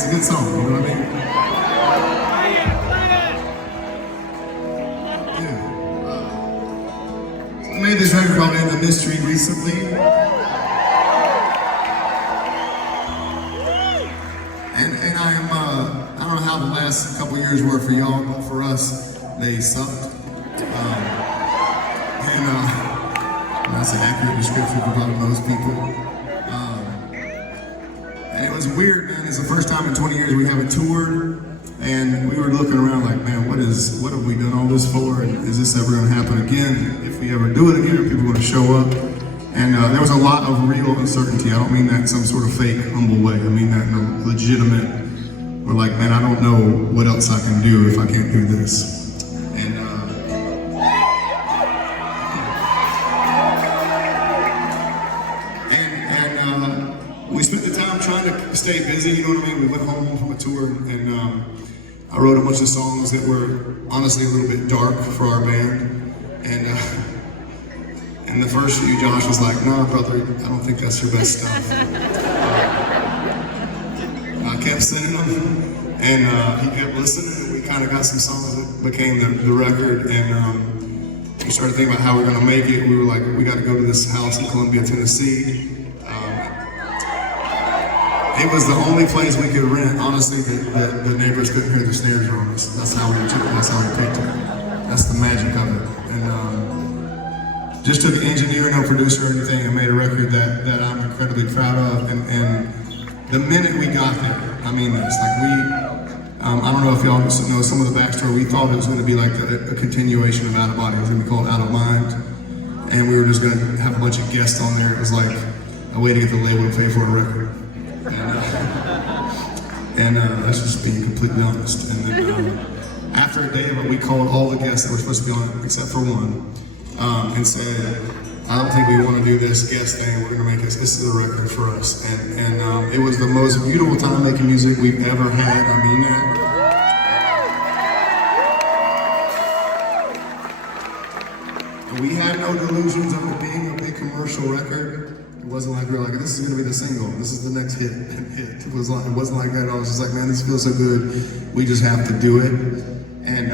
it's a good song, you know what I mean? Yeah. I made this record called In the Mystery recently. And I am, I don't know how the last couple years were for y'all, but for us, they sucked. That's an accurate description for probably most people. And it was weird, man. It's the first time in 20 years we haven't toured, and we were looking around like, man, what have we done all this for? And is this ever going to happen again? If we ever do it again, are people going to show up? And there was a lot of real uncertainty. I don't mean that in some sort of fake, humble way. I mean that in a legitimate, we're like, man, I don't know what else I can do if I can't do this. We spent the time trying to stay busy, you know what I mean? We went home from a tour, and I wrote a bunch of songs that were honestly a little bit dark for our band. And the first few, Josh was like, "Nah, brother, I don't think that's your best stuff." I kept sending them, and he kept listening, and we kind of got some songs that became the record, and we started thinking about how we're gonna make it. We were like, we gotta go to this house in Columbia, Tennessee. It was the only place we could rent. Honestly, the neighbors couldn't hear the snare drums. That's how we took it. That's how we picked it. That's the magic of it. And just took an engineer, no producer or anything, and made a record that I'm incredibly proud of. And the minute we got there, I mean this, like I don't know if y'all know some of the backstory. We thought it was going to be like a continuation of Out of Body. It was going to be called Out of Mind, and we were just going to have a bunch of guests on there. It was like a way to get the label to pay for a record. And that's just being completely honest. And then after a day of it, we called all the guests that were supposed to be on it, except for one, and said, "I don't think we want to do this guest thing. We're going to make this is a record for us." And it was the most beautiful time making music we've ever had. I mean that. And we had no delusions of it being a big commercial record. It wasn't like we were like, this is gonna be the single, this is the next hit. It wasn't like that at all. It was just like, man, this feels so good. We just have to do it. And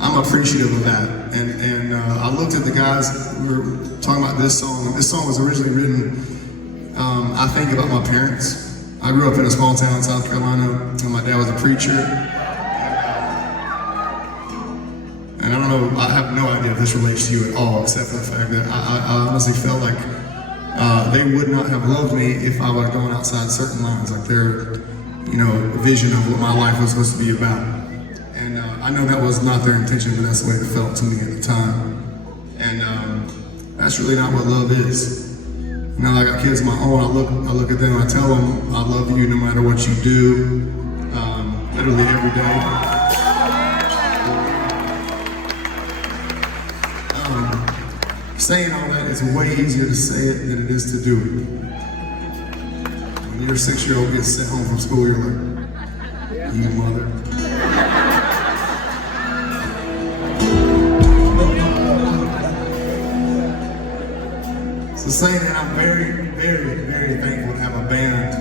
I'm appreciative of that. And I looked at the guys, we were talking about this song. This song was originally written, I think, about my parents. I grew up in a small town in South Carolina, and my dad was a preacher. And I don't know, I have no idea if this relates to you at all, except for the fact that I honestly felt like they would not have loved me if I would have gone outside certain lines, like their, vision of what my life was supposed to be about. And I know that was not their intention, but that's the way it felt to me at the time. And that's really not what love is. Now I got kids of my own. I look at them and I tell them I love you no matter what you do, literally every day. Saying all that is way easier to say it than it is to do it. When your 6-year-old gets sent home from school, you're like, you mother. So saying that, I'm very, very, very thankful to have a band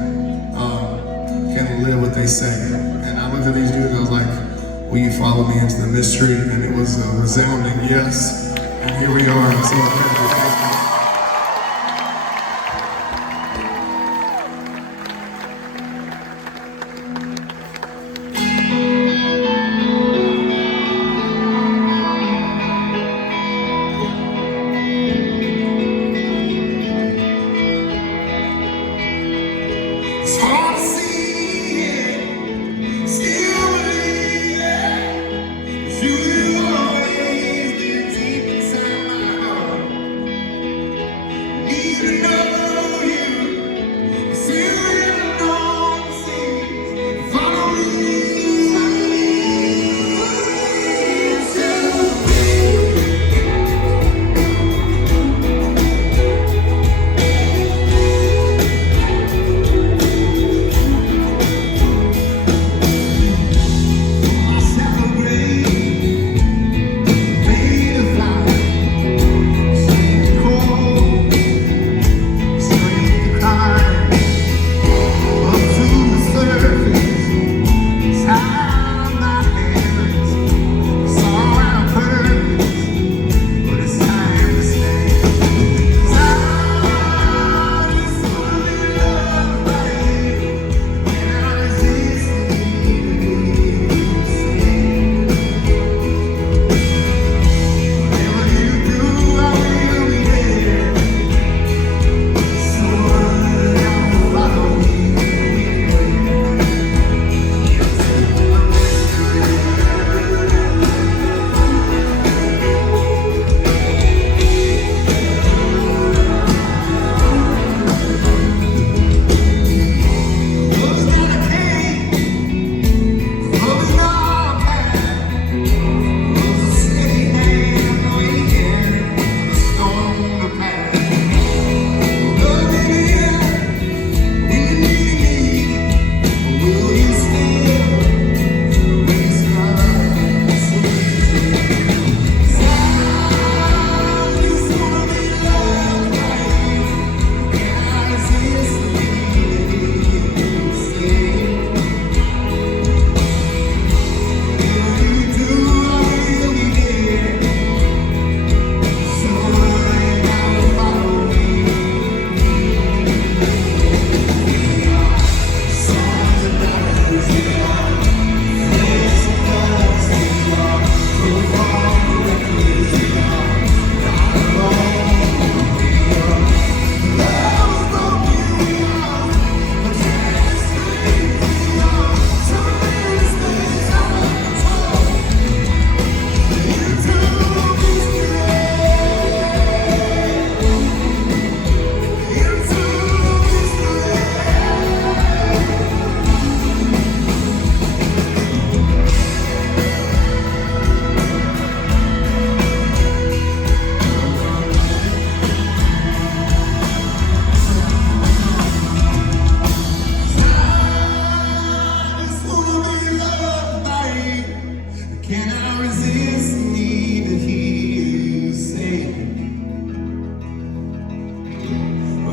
can live what they say. And I looked at these dudes and I was like, will you follow me into the mystery? And it was a resounding yes. And here we are. I'm so incredibly thankful. It's hard to see it, still believe it. You always live deep inside my heart.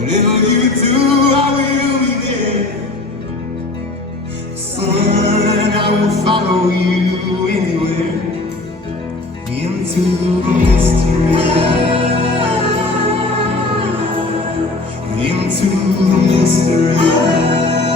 Whatever you do, I will be there. Son, I will follow you anywhere. Into the mystery. Into the mystery.